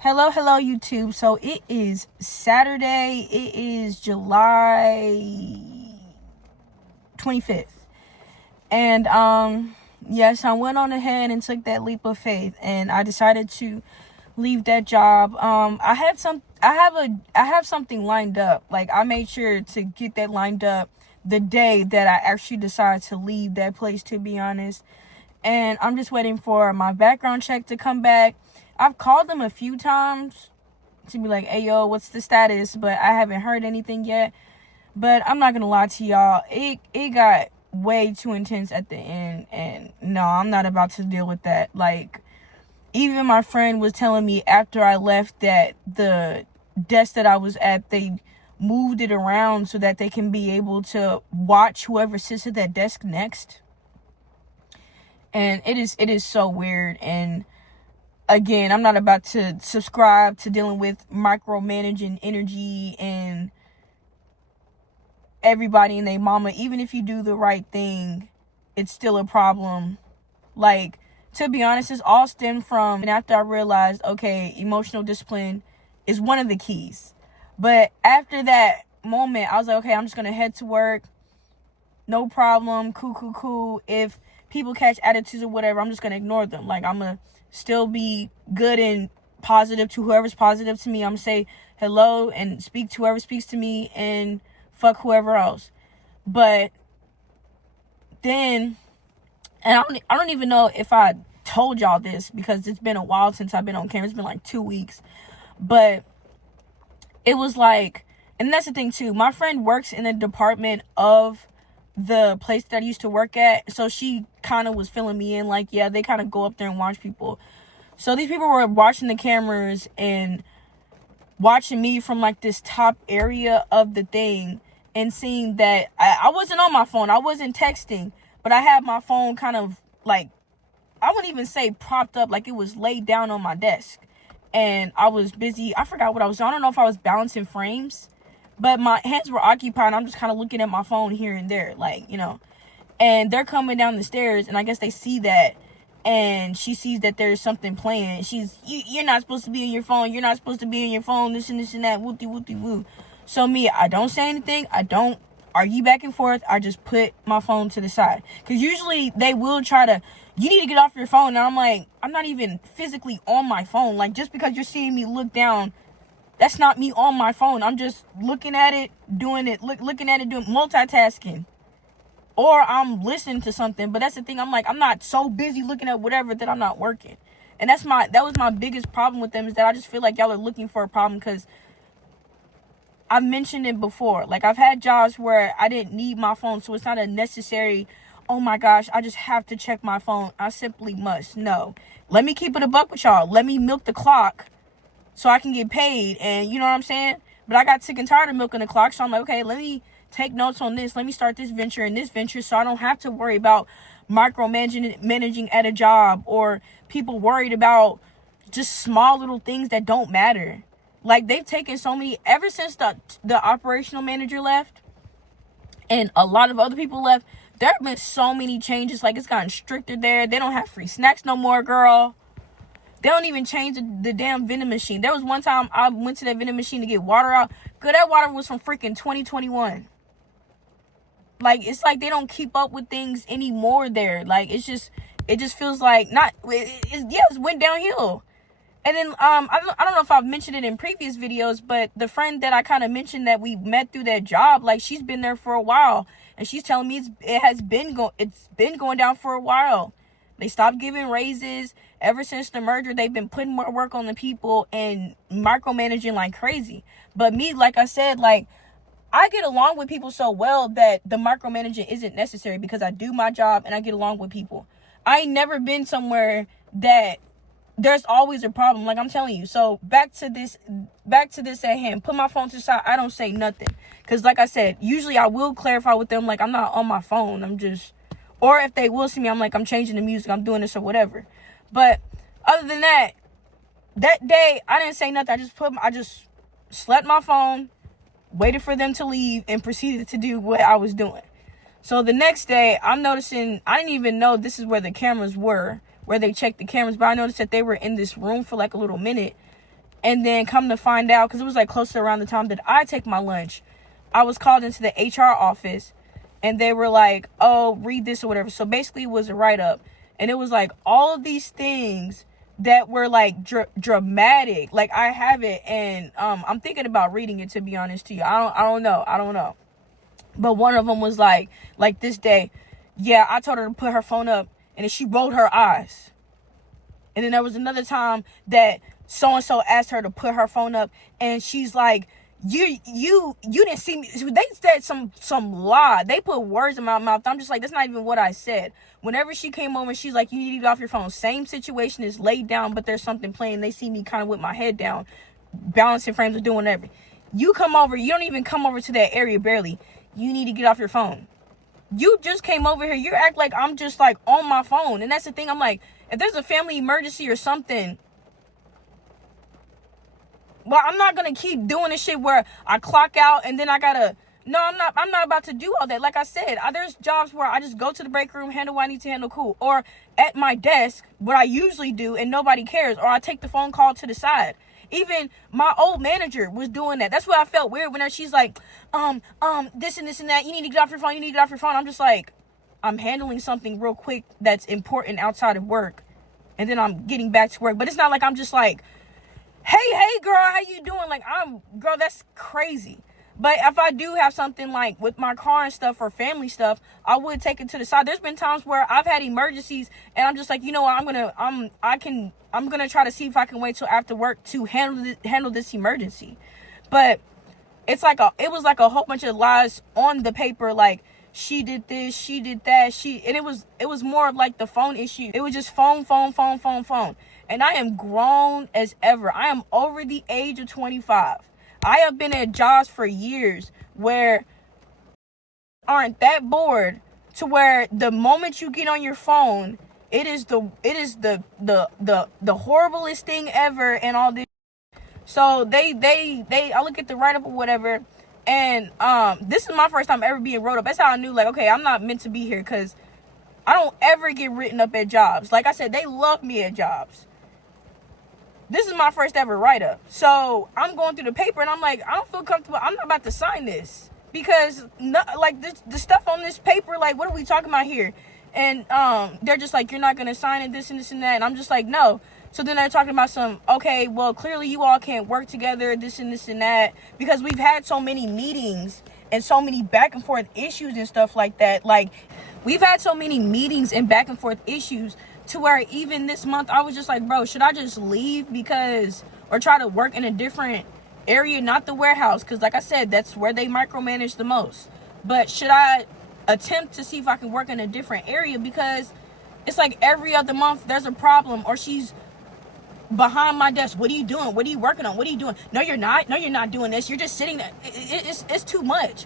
Hello, YouTube. So it is Saturday. It is July 25th. And yes, I went on ahead and took that leap of faith, and I decided to leave that job. I have something lined up. Like, I made sure to get that lined up the day that I actually decided to leave that place, to be honest. And I'm just waiting for my background check to come back. I've called them a few times to be like, hey, yo, what's the status? But I haven't heard anything yet. But I'm not going to lie to y'all. It got way too intense at the end. And no, I'm not about to deal with that. Like, even my friend was telling me after I left that the desk that I was at, they moved it around so that they can be able to watch whoever sits at that desk next. And it is so weird. And again, I'm not about to subscribe to dealing with micromanaging energy and everybody and their mama. Even if you do the right thing, it's still a problem. Like, to be honest, it's all stemmed from, and after I realized, okay, emotional discipline is one of the keys. But after that moment, I was like, okay, I'm just going to head to work. No problem. Cool. If people catch attitudes or whatever, I'm just going to ignore them. Like, I'm going to still be good and positive to whoever's positive to me. I'm going to say hello and speak to whoever speaks to me and fuck whoever else. But then, and I don't even know if I told y'all this because it's been a while since I've been on camera. It's been like 2 weeks. But it was like, and that's the thing too, my friend works in a department of the place that I used to work at. So she kind of was filling me in, like, yeah, they kind of go up there and watch people. So these people were watching the cameras and watching me from like this top area of the thing and seeing that I wasn't on my phone. I wasn't texting, but I had my phone kind of like, I wouldn't even say propped up, like it was laid down on my desk. And I was busy. I forgot what I was doing. I don't know if I was balancing frames, but my hands were occupied. I'm just kind of looking at my phone here and there, like, and they're coming down the stairs, and I guess they see that, and she sees that there's something playing. You're not supposed to be on your phone. You're not supposed to be on your phone. This and that. Woo. So me, I don't say anything. I don't argue back and forth. I just put my phone to the side. Because usually they will try to, you need to get off your phone. And I'm like, I'm not even physically on my phone. Like, just because you're seeing me look down, that's not me on my phone. I'm just looking at it, doing multitasking. Or I'm listening to something. But that's the thing. I'm like, I'm not so busy looking at whatever that I'm not working. And that was my biggest problem with them, is that I just feel like y'all are looking for a problem, because I've mentioned it before. Like, I've had jobs where I didn't need my phone, so it's not a necessary, oh my gosh, I just have to check my phone. I simply must. No. Let me keep it a buck with y'all. Let me milk the clock so I can get paid. And you know what I'm saying? But I got sick and tired of milking the clock, so I'm like, okay, let me take notes on this. Let me start this venture and this venture, so I don't have to worry about managing at a job, or people worried about just small little things that don't matter. Like, they've taken so many, ever since the operational manager left and a lot of other people left, there have been so many changes. Like, it's gotten stricter there. They don't have free snacks no more, girl. They don't even change the damn vending machine. There was one time I went to that vending machine to get water out. Good, that water was from freaking 2021. Like, it's like they don't keep up with things anymore there. Like, it just feels like it went downhill. And then I don't know if I've mentioned it in previous videos, but the friend that I kind of mentioned that we met through that job, like, she's been there for a while, and she's telling me it's been going down for a while. They stopped giving raises. Ever since the merger, they've been putting more work on the people and micromanaging like crazy. But me, like I said, like, I get along with people so well that the micromanaging isn't necessary, because I do my job and I get along with people. I ain't never been somewhere that there's always a problem, like I'm telling you. So back to this at hand. Put my phone to the side. I don't say nothing, because like I said, usually I will clarify with them, like, I'm not on my phone. I'm just, or if they will see me, I'm like, I'm changing the music, I'm doing this or whatever. But other than that day, I didn't say nothing. I just slept my phone, waited for them to leave, and proceeded to do what I was doing. So the next day, I'm noticing, I didn't even know this is where the cameras were, where they checked the cameras, but I noticed that they were in this room for like a little minute, And then come to find out, because it was like close to around the time that I take my lunch, I was called into the HR office, and they were like, oh, read this or whatever. So basically it was a write-up, and it was like all of these things that were like dramatic. Like, I have it, and I'm thinking about reading it, to be honest to you. I don't know. But one of them was like this day, yeah, I told her to put her phone up, and then she rolled her eyes. And then there was another time that so-and-so asked her to put her phone up, and she's like, you didn't see me. They said some lie. They put words in my mouth. I'm just like, that's not even what I said. Whenever she came over, she's like, you need to get off your phone. Same situation is laid down, but there's something playing. They see me kind of with my head down, balancing frames or doing whatever. You come over, you don't even come over to that area barely. You need to get off your phone. You just came over here. You act like I'm just like on my phone. And that's the thing. I'm like, if there's a family emergency or something, well, I'm not going to keep doing this shit where I clock out and then I got to, no, I'm not about to do all that. Like I said, there's jobs where I just go to the break room, handle what I need to handle, cool. Or at my desk, what I usually do, and nobody cares. Or I take the phone call to the side. Even my old manager was doing that. That's why I felt weird when she's like, this and this and that. You need to get off your phone. You need to get off your phone. I'm just like, I'm handling something real quick that's important outside of work. And then I'm getting back to work. But it's not like I'm just like, hey, girl, how you doing? Like, girl, that's crazy. But if I do have something like with my car and stuff or family stuff, I would take it to the side. There's been times where I've had emergencies and I'm just like, you know what, I'm gonna try to see if I can wait till after work to handle this emergency. But it was like a whole bunch of lies on the paper, like she did this, she did that, and it was more of like the phone issue. It was just phone. And I am grown as ever. I am over the age of 25. I have been at jobs for years where aren't that bored to where the moment you get on your phone, it is the horriblest thing ever and all this. So they I look at the write up or whatever, and this is my first time ever being wrote up. That's how I knew, like, okay, I'm not meant to be here, because I don't ever get written up at jobs. Like I said, they love me at jobs. This is my first ever write-up. So I'm going through the paper and I'm like, I don't feel comfortable. I'm not about to sign this. Because, the stuff on this paper, like, what are we talking about here? And they're just like, you're not going to sign it, this and this and that. And I'm just like, no. So then they're talking about okay, well, clearly you all can't work together, this and this and that. Because we've had so many meetings and so many back and forth issues and stuff like that. Like, we've had so many meetings and back and forth issues to where even this month I was just like, bro, should I just leave or try to work in a different area, not the warehouse, because like I said, that's where they micromanage the most. But should I attempt to see if I can work in a different area, because it's like every other month there's a problem, or she's behind my desk. What are you doing? What are you working on? What are you doing? No, you're not doing this. You're just sitting there. It's too much.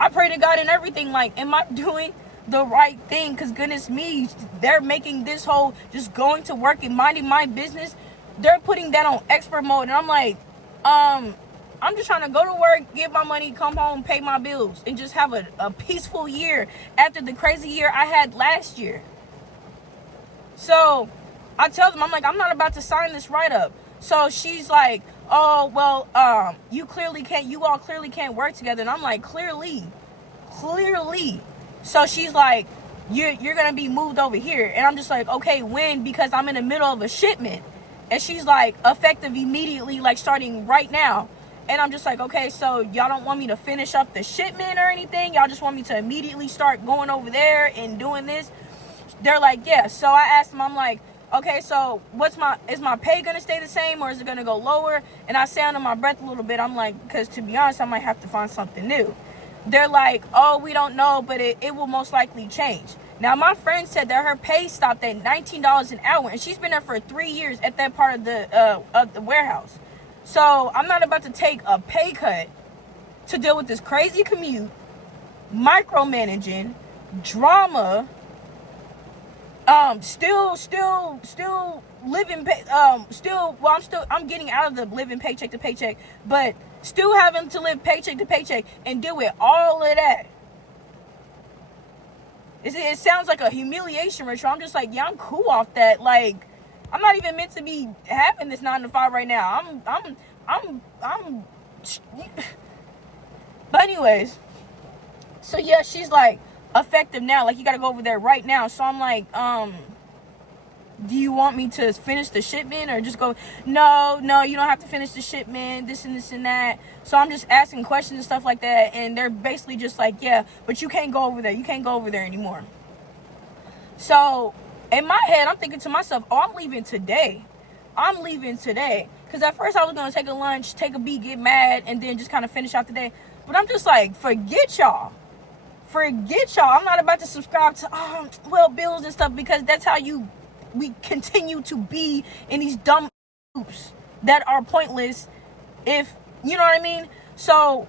I pray to God and everything, like, am I doing the right thing? Because goodness me, they're making this whole just going to work and minding my business, they're putting that on expert mode. And I'm like, I'm just trying to go to work, get my money, come home, pay my bills, and just have a peaceful year after the crazy year I had last year. So I tell them, I'm like, I'm not about to sign this write-up. So she's like, oh, well, you all clearly can't work together. And I'm like, clearly. So she's like, you're going to be moved over here. And I'm just like, okay, when? Because I'm in the middle of a shipment. And she's like, effective immediately, like starting right now. And I'm just like, okay, so y'all don't want me to finish up the shipment or anything? Y'all just want me to immediately start going over there and doing this? They're like, yeah. So I asked them, I'm like, okay, so is my pay going to stay the same, or is it going to go lower? And I say under my breath a little bit, I'm like, because to be honest, I might have to find something new. They're like, oh, we don't know, but it will most likely change. Now, my friend said that her pay stopped at $19 an hour, and she's been there for 3 years at that part of the warehouse. So I'm not about to take a pay cut to deal with this crazy commute, micromanaging, drama, still living, I'm getting out of the living paycheck to paycheck, but still having to live paycheck to paycheck and deal with all of that. It sounds like a humiliation ritual. I'm just like, yeah, I'm cool off that. Like, I'm not even meant to be having this 9 to 5 right now. I'm but anyways, so yeah, she's like, effective now, like you gotta go over there right now. So I'm like, do you want me to finish the shipment or just go? No, you don't have to finish the shipment, this and this and that. So I'm just asking questions and stuff like that, and they're basically just like, yeah, but you can't go over there, anymore. So in my head, I'm thinking to myself, oh, I'm leaving today. Because at first I was going to take a lunch, take a beat, get mad, and then just kind of finish out the day. But I'm just like, forget y'all. I'm not about to subscribe to, bills and stuff, because that's how we continue to be in these dumb loops that are pointless, if, you know what I mean? So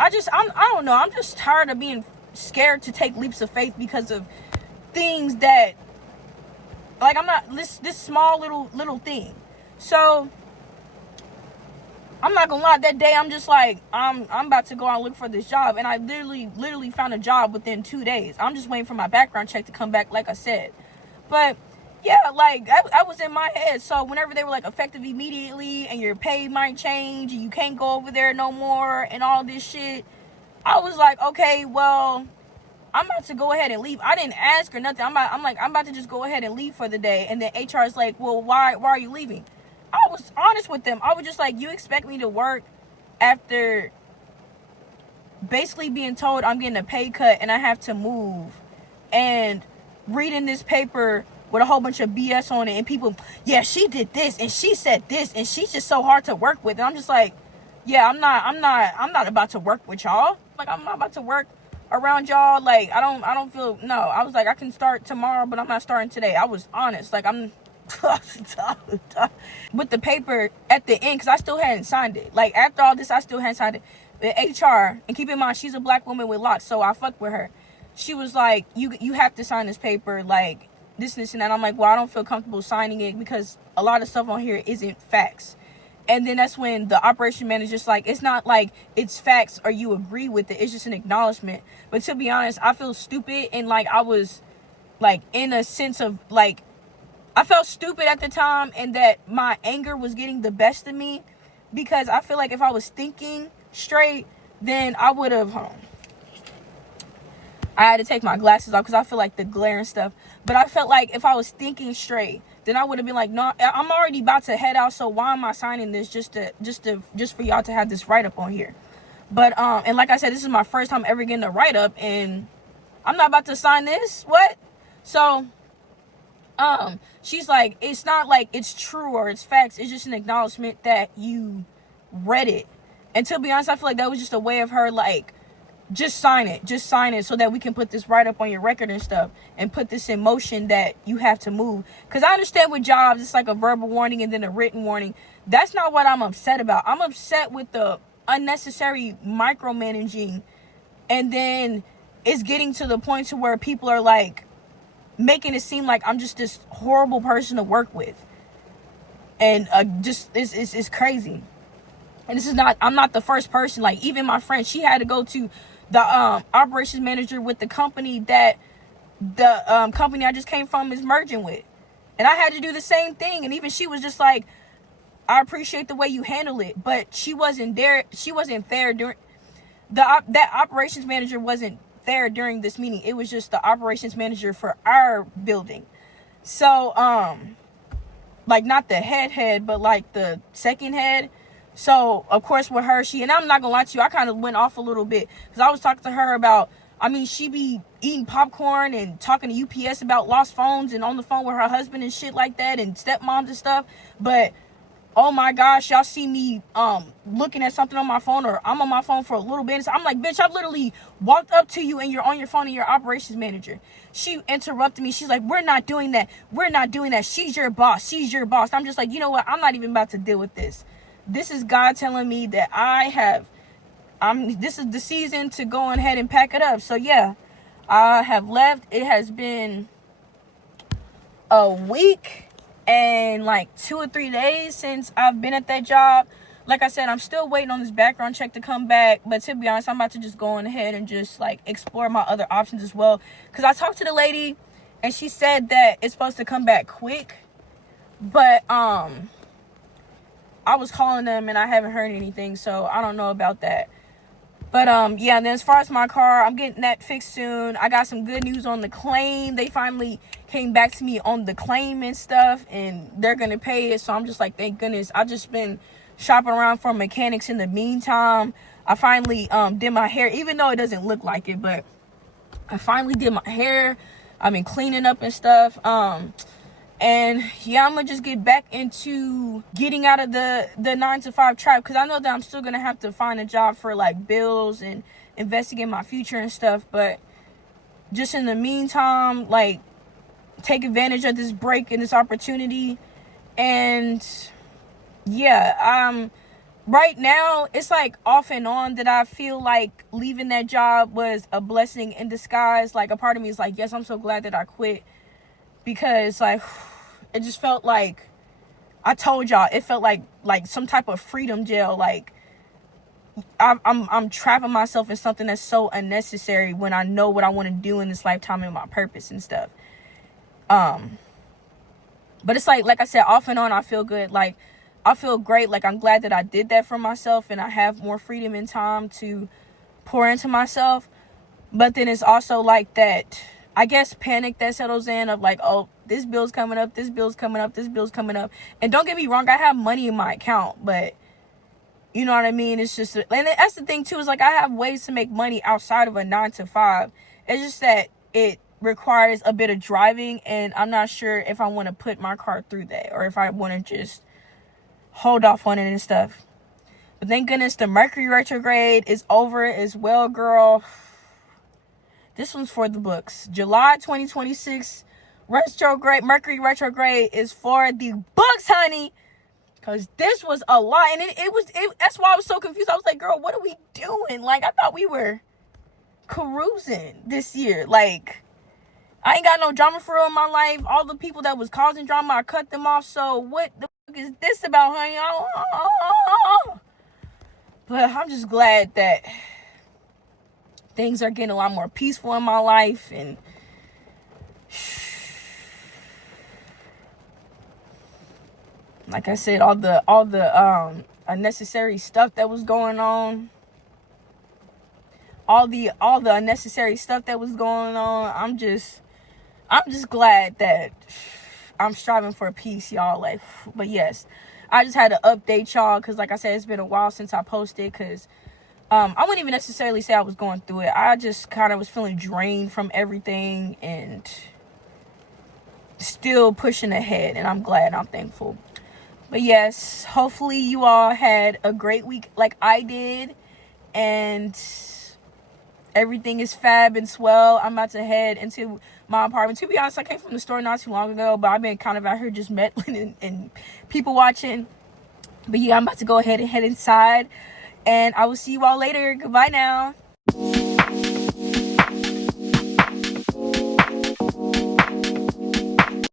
I don't know. I'm just tired of being scared to take leaps of faith because of things that, like, I'm not this small little thing. So I'm not gonna lie, that day I'm just like, I'm about to go out and look for this job, and I literally found a job within 2 days. I'm just waiting for my background check to come back, like I said. But yeah, like I was in my head. So whenever they were like, effective immediately, and your pay might change, and you can't go over there no more, and all this shit, I was like, okay, well, I'm about to go ahead and leave. I didn't ask or nothing. I'm about to just go ahead and leave for the day. And then HR is like, well, why are you leaving? I was honest with them. I was just like, you expect me to work after basically being told I'm getting a pay cut and I have to move, and reading this paper with a whole bunch of BS on it, and people, yeah, she did this and she said this and she's just so hard to work with. And I'm just like, yeah, I'm not about to work with y'all. Like, I'm not about to work around y'all. Like, I don't feel, no. I was like, I can start tomorrow, but I'm not starting today. I was honest. Like, I'm with the paper at the end, because I still hadn't signed it. Like, after all this, I still hadn't signed it. The HR, and keep in mind, she's a black woman with locks, so I fucked with her. She was like, you have to sign this paper, like, this and that. I'm like, well, I don't feel comfortable signing it because a lot of stuff on here isn't facts. And then that's when the operation manager's like, it's not like it's facts or you agree with it, it's just an acknowledgement. But to be honest, I feel stupid, and like, I was like, in a sense of like, I felt stupid at the time, and that my anger was getting the best of me, because I feel like if I was thinking straight, then I would have, I had to take my glasses off because I feel like the glare and stuff. But I felt like if I was thinking straight, then I would have been like, no, I'm already about to head out, so why am I signing this just for y'all to have this write-up on here? But and like I said, this is my first time ever getting a write-up, and I'm not about to sign this. What? So she's like, it's not like it's true or it's facts, it's just an acknowledgement that you read it. And to be honest, I feel like that was just a way of her like, just sign it so that we can put this right up on your record and stuff, and put this in motion that you have to move. Because I understand with jobs, it's like a verbal warning and then a written warning. That's not what I'm upset about. I'm upset with the unnecessary micromanaging, and then it's getting to the point to where people are like making it seem like I'm just this horrible person to work with, and just it's crazy. And this is not, I'm not the first person. Like, even my friend, she had to go to the operations manager with the company that the company I just came from is merging with, and I had to do the same thing. And even she was just like, I appreciate the way you handle it, but she wasn't there during that operations manager wasn't there during this meeting. It was just the operations manager for our building. So like, not the head, but like the second head. So, of course, with her, and I'm not gonna lie to you, I kind of went off a little bit, because I was talking to her about, I mean, she be eating popcorn and talking to UPS about lost phones, and on the phone with her husband and shit like that, and stepmoms and stuff. But, oh my gosh, y'all see me looking at something on my phone, or I'm on my phone for a little bit. So I'm like, bitch, I've literally walked up to you and you're on your phone and you're operations manager. She interrupted me. She's like, we're not doing that. She's your boss. I'm just like, you know what? I'm not even about to deal with this. This is God telling me that this is the season to go ahead and pack it up. So yeah, I have left. It has been a week and like 2 or 3 days since I've been at that job. Like I said, I'm still waiting on this background check to come back. But to be honest, I'm about to just go on ahead and just like explore my other options as well. Because I talked to the lady and she said that it's supposed to come back quick. But I was calling them and I haven't heard anything, so I don't know about that. But yeah, then as far as my car, I'm getting that fixed soon. I got some good news on the claim. They finally came back to me on the claim and stuff, and they're gonna pay it. So I'm just like, thank goodness. I just been shopping around for mechanics in the meantime. I finally did my hair, even though it doesn't look like it, but I finally did my hair. I've been cleaning up and stuff. And yeah, I'm gonna just get back into getting out of the 9-to-5 trap, because I know that I'm still gonna have to find a job for like bills and investing in my future and stuff. But just in the meantime, like, take advantage of this break and this opportunity. And yeah, right now it's like off and on that I feel like leaving that job was a blessing in disguise. Like, a part of me is like, yes, I'm so glad that I quit, because like it just felt like, I told y'all, it felt like some type of freedom jail. Like, I'm trapping myself in something that's so unnecessary when I know what I want to do in this lifetime and my purpose and stuff. But it's like I said, off and on, I feel good. Like, I feel great. Like, I'm glad that I did that for myself, and I have more freedom and time to pour into myself. But then it's also like that, I guess, panic that settles in of like, oh, this bill's coming up, this bill's coming up, this bill's coming up. And don't get me wrong, I have money in my account, but you know what I mean? It's just, and that's the thing too, is like, I have ways to make money outside of a 9-to-5. It's just that it requires a bit of driving, and I'm not sure if I want to put my car through that, or if I want to just hold off on it and stuff. But thank goodness the Mercury retrograde is over as well, girl. This one's for the books. July 2026 retrograde, Mercury retrograde is for the books, honey. Because this was a lot. And that's why I was so confused. I was like, girl, what are we doing? Like, I thought we were cruising this year. Like, I ain't got no drama for real in my life. All the people that was causing drama, I cut them off. So what the fuck is this about, honey? But I'm just glad that things are getting a lot more peaceful in my life. And like I said, all the unnecessary stuff that was going on, all the unnecessary stuff that was going on, I'm just glad that I'm striving for peace, y'all. Like, but yes, I just had to update y'all, because like I said, it's been a while since I posted, because I wouldn't even necessarily say I was going through it. I just kind of was feeling drained from everything and still pushing ahead, and I'm glad, I'm thankful. But yes, hopefully you all had a great week like I did, and everything is fab and swell. I'm about to head into my apartment. To be honest, I came from the store not too long ago, but I've been kind of out here just meddling and people watching. But yeah, I'm about to go ahead and head inside, and I will see you all later. Goodbye now.